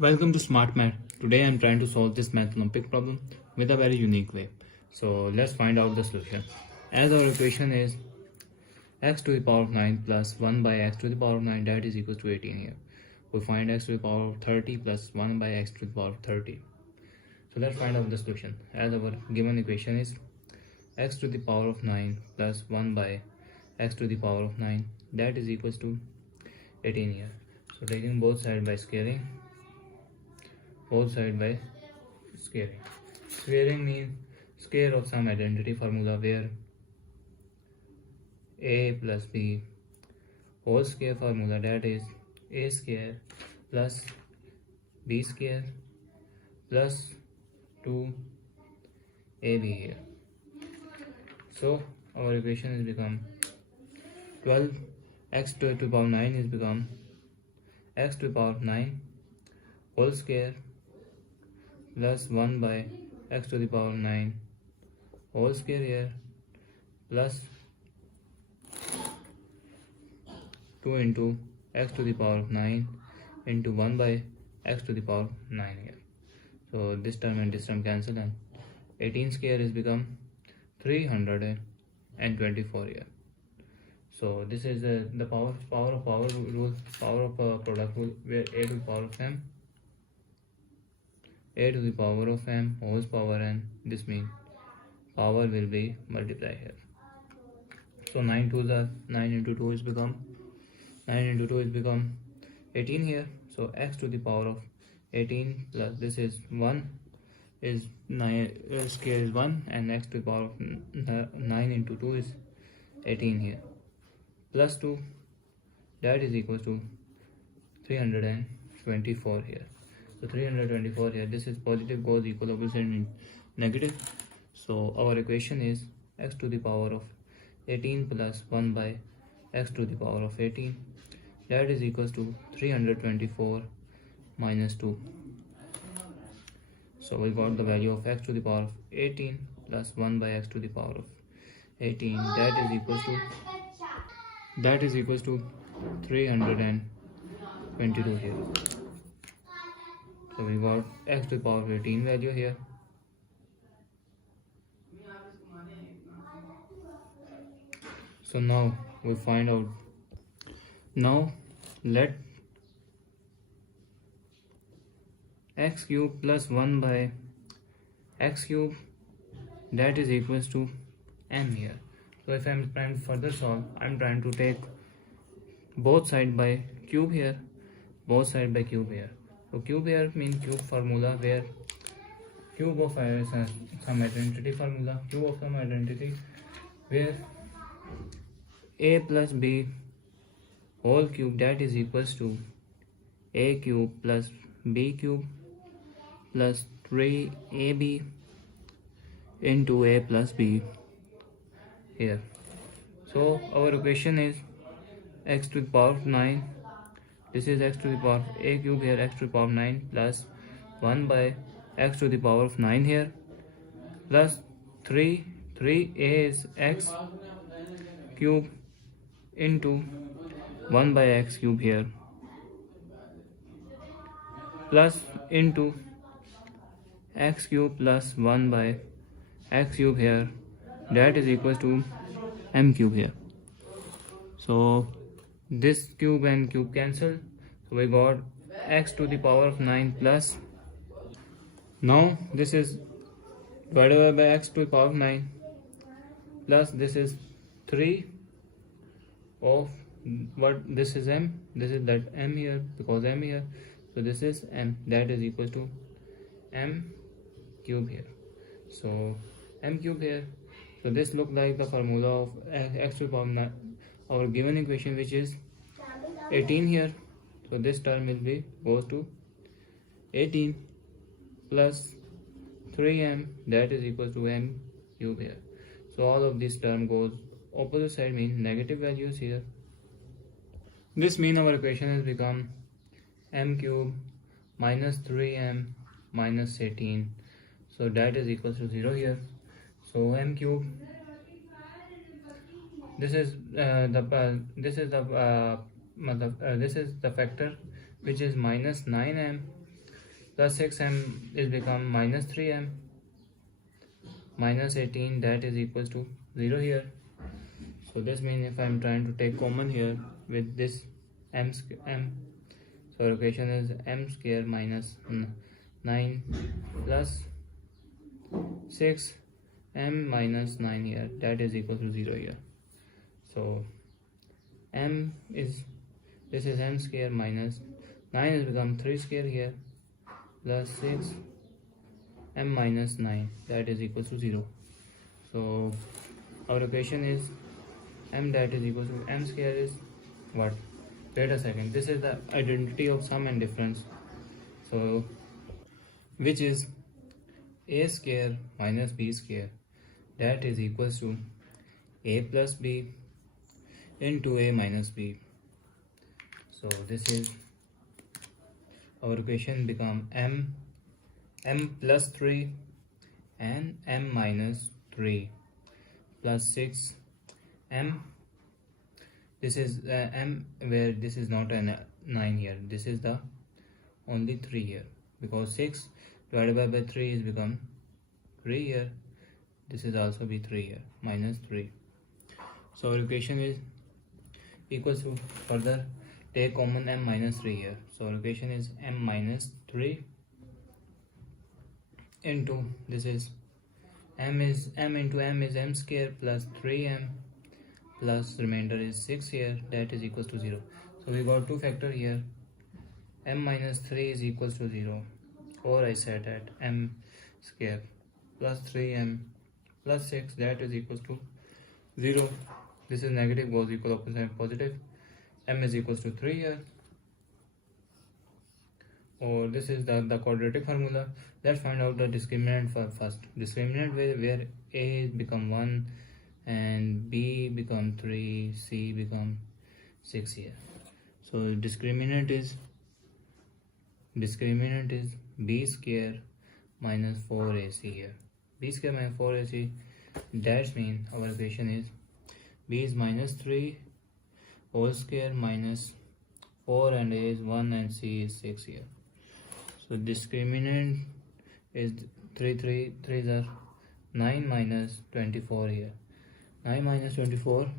Welcome to Smart Math. Today I am trying to solve this math Olympic problem with a very unique way. So let's find out the solution. As our equation is x to the power of 9 plus 1 by x to the power of 9, that is equal to 18 here. We find x to the power of 30 plus 1 by x to the power of 30. So let's find out the solution. As our given equation is x to the power of 9 plus 1 by x to the power of 9, that is equals to 18 here. So taking both sides by squaring, squaring. Squaring means square of some identity formula where a plus b whole square formula, that is a square plus b square plus 2ab here. So our equation is become 12 x to the power 9 is become x to the power 9 whole square plus 1 by x to the power 9 whole square here plus 2 into x to the power of 9 into 1 by x to the power 9 here. So this term and this term cancel and 18 square is become 324 here. So this is the power of product rule, where a to the power of m, a to the power of m whole power n. This means power will be multiplied here. So 9 into 2 is become 18 here. So x to the power of 18 plus this is 1 is 9 square is 1 and x to the power of 9 into 2 is 18 here plus 2, that is equal to 324 here. So 324 here, this is positive goes equal opposite in negative. So our equation is x to the power of 18 plus 1 by x to the power of 18, that is equals to 324 minus 2. So we got the value of x to the power of 18 plus 1 by x to the power of 18, that is equals to 322 here. So we got x to the power of 18 value here. So now we find out. Now let x cube plus 1 by x cube, that is equals to m here. So if I am trying to further solve, I am trying to take both side by cube here, both side by cube here. So cube here means cube formula where cube of some identity formula, cube of some identity where a plus b whole cube, that is equals to a cube plus b cube plus 3ab into a plus b here. So our equation is x to the power of 9, this is x to the power of a cube here, x to the power of 9 plus 1 by x to the power of 9 here plus 3a is x cube into 1 by x cube here plus into x cube plus 1 by x cube here, that is equals to m cube here. So this cube and cube cancel, so we got x to the power of 9 plus, now this is divided by x to the power of 9 plus this is 3 of what, this is m, this is that m here because m here, so this is m, that is equal to m cube here. So m cube here. So this look like the formula of x to the power of 9, our given equation, which is 18 here. So this term will be goes to 18 plus 3m, that is equal to m cube here. So all of this term goes opposite side, means negative values here. This means our equation has become m cube minus 3m minus 18, so that is equal to 0 here. So m cube, this is the factor which is minus 9m plus 6m is become minus 3m minus 18, that is equals to 0 here. So this means if I am trying to take common here with this m, so our equation is m square minus 9 plus 6 m minus 9 here, that is equal to 0 here. So m is, this is m square minus 9 is become 3 square here plus 6 m minus 9, that is equal to 0. So our equation is m that is equal to m square is what? Wait a second, this is the identity of sum and difference. So which is a square minus b square, that is equals to a plus b into a minus b. So this is our equation become m plus 3 and m minus 3 plus 6 m. This is m where this is not a 9 here, this is the only 3 here, because 6 divided by 3 is become 3 here, this is also be 3 here, minus 3. So our equation is equals to, further take common m minus 3 here, so our equation is m minus 3 into, this is m into m is m square plus 3m plus remainder is 6 here, that is equals to 0. So we got two factor here, m minus 3 is equals to 0, or I said that m square plus 3m plus 6, that is equals to 0. This is negative goes equal opposite positive, m is equals to 3 here, or this is the quadratic formula. Let's find out the discriminant for first. Discriminant where a become 1 and b become 3, c become 6 here. So discriminant is b square minus 4ac here, b square minus 4ac, that means our equation is b is minus 3 whole square minus 4 and a is 1 and c is 6 here. So discriminant is 3 are 9 minus 24 here, 9 minus 24,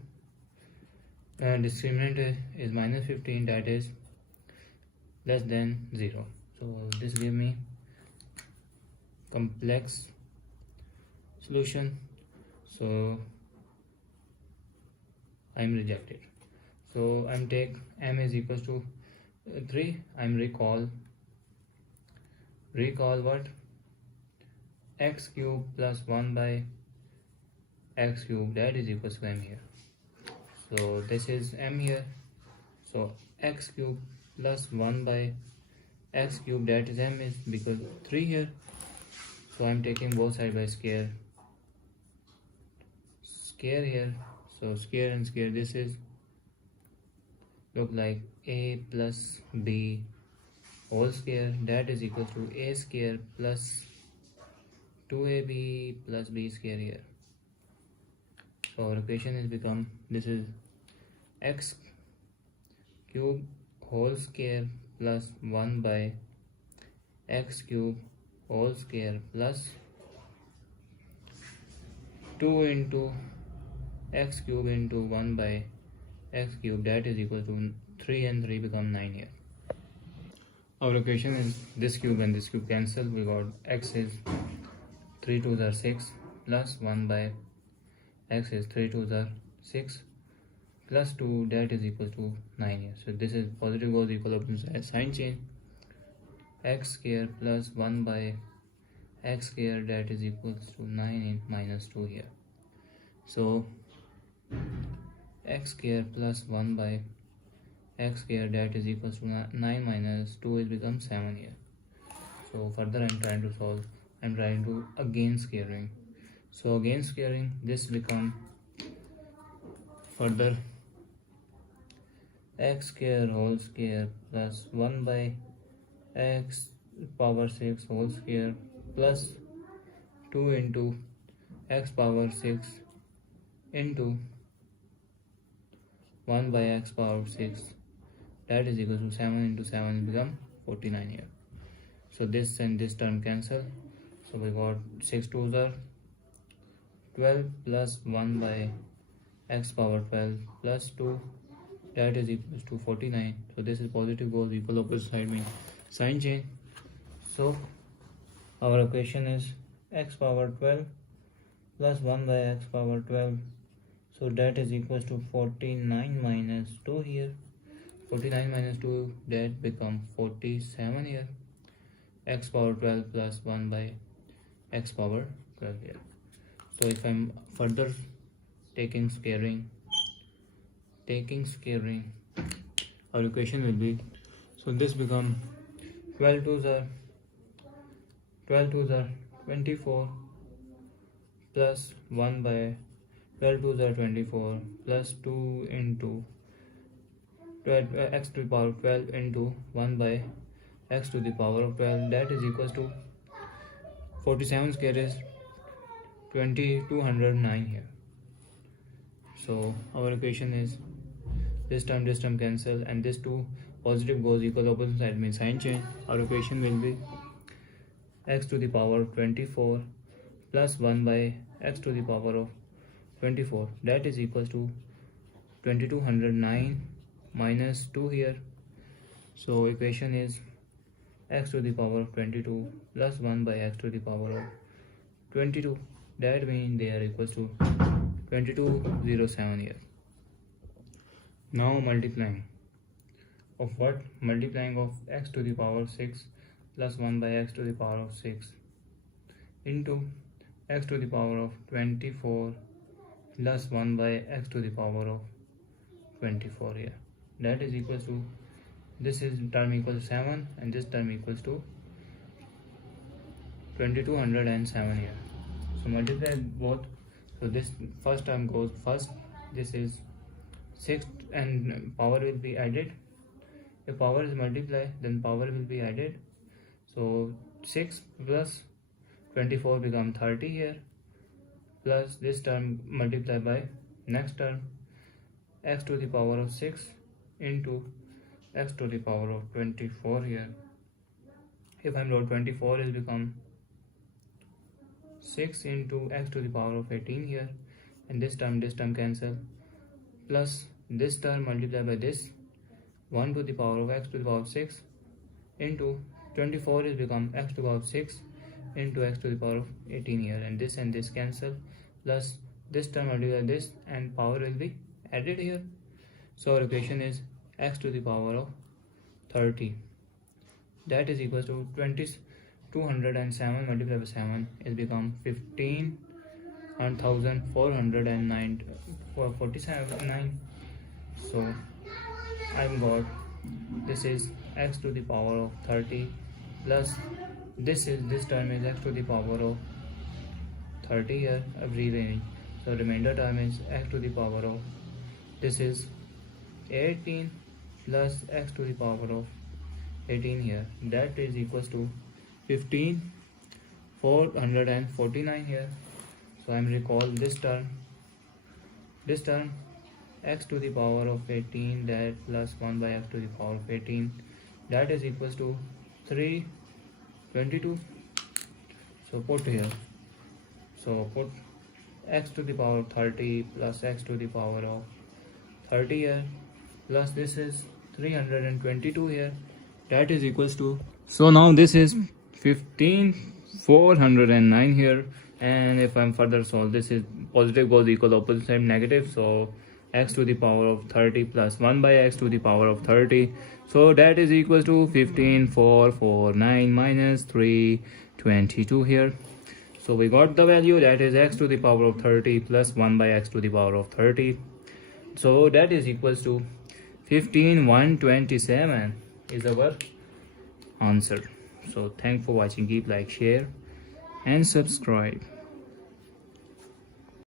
discriminant is minus 15, that is less than 0. So this give me complex solution, so I'm rejected. So I'm take m is equals to 3, I'm recall what, x cube plus 1 by x cube, that is equals to m here. So this is m here, so x cube plus 1 by x cube, that is m is because 3 here. So I'm taking both sides by square here, so square and square, this is look like a plus b whole square, that is equal to a square plus 2ab plus b square here. So our equation is become, this is x cube whole square plus 1 by x cube whole square plus 2 into x cube into 1 by x cube, that is equal to 3 and 3 become 9 here. Our equation is this cube and this cube cancel, we got x is 3 2s are 6 plus 1 by x is 3 2s are 6 plus 2, that is equal to 9 here. So this is positive goes equal up to sign change, x square plus 1 by x square, that is equals to 9 in minus 2 here. So x square plus 1 by x square, that is equals to 9 minus 2 is become 7 here. So further I'm trying to solve, I'm trying to again squaring. So again squaring, this become further x square whole square plus 1 by x power 6 whole square plus 2 into x power 6 into 1 by x power 6, that is equal to 7 into 7 become 49 here. So this and this term cancel. So we got 6 2s are 12 plus 1 by x power 12 plus 2, that is equals to 49. So this is positive goes equal opposite side means sign change. So our equation is x power 12 plus 1 by x power 12. So that is equals to 49 minus 2 here. 49 minus 2, that become 47 here. X power 12 plus 1 by x power 12 here. So if I'm further taking scaling, our equation will be, so this become 12 2s are 24 plus 1 by 12 2s are 24 plus 2 into 12, x to the power of 12 into 1 by x to the power of 12, that is equals to 47 square is 2209 here. So our equation is this term cancel, and this two positive goes equal opposite side means sign change. Our equation will be x to the power of 24 plus 1 by x to the power of 24, that is equals to 2209 minus 2 here. So equation is x to the power of 22 plus 1 by x to the power of 22, that means they are equals to 2207 here. Now multiplying of what? Multiplying of x to the power of 6 plus 1 by x to the power of 6 into x to the power of 24 plus 1 by x to the power of 24 here, that is equals to, this is term equals 7 and this term equals to 2207 here. So multiply both. So this first term goes first, this is 6 and power will be added. If power is multiplied, then power will be added. So 6 plus 24 become 30 here, plus this term multiplied by next term x to the power of 6 into x to the power of 24 here. If I'm wrote 24 is become 6 into x to the power of 18 here, and this term cancel, plus this term multiplied by this 1 to the power of x to the power of 6 into 24 is become x to the power of 6 into x to the power of 18 here, and this cancel, plus this term multiplied by this and power will be added here. So our equation is x to the power of 30, that is equals to 207 multiplied by 7 is become 15,409. So I've got, this is x to the power of 30 plus this term is x to the power of 30 here, rearranging. So remainder term is x to the power of, this is 18 plus x to the power of 18 here, that is equals to 15,449 here. So I am recall this term x to the power of 18, that plus 1 by x to the power of 18, that is equals to 322. So put here, so put x to the power of 30 plus x to the power of 30 here, plus this is 322 here, that is equals to, so now this is 15,409 here, and if I'm further solve, this is positive goes equal opposite side negative, so x to the power of 30 plus 1 by x to the power of 30, so that is equals to 15,449 minus 322 here. So we got the value, that is x to the power of 30 plus 1 by x to the power of 30, so that is equals to 15,127 is our answer. So thanks for watching, keep like, share and subscribe.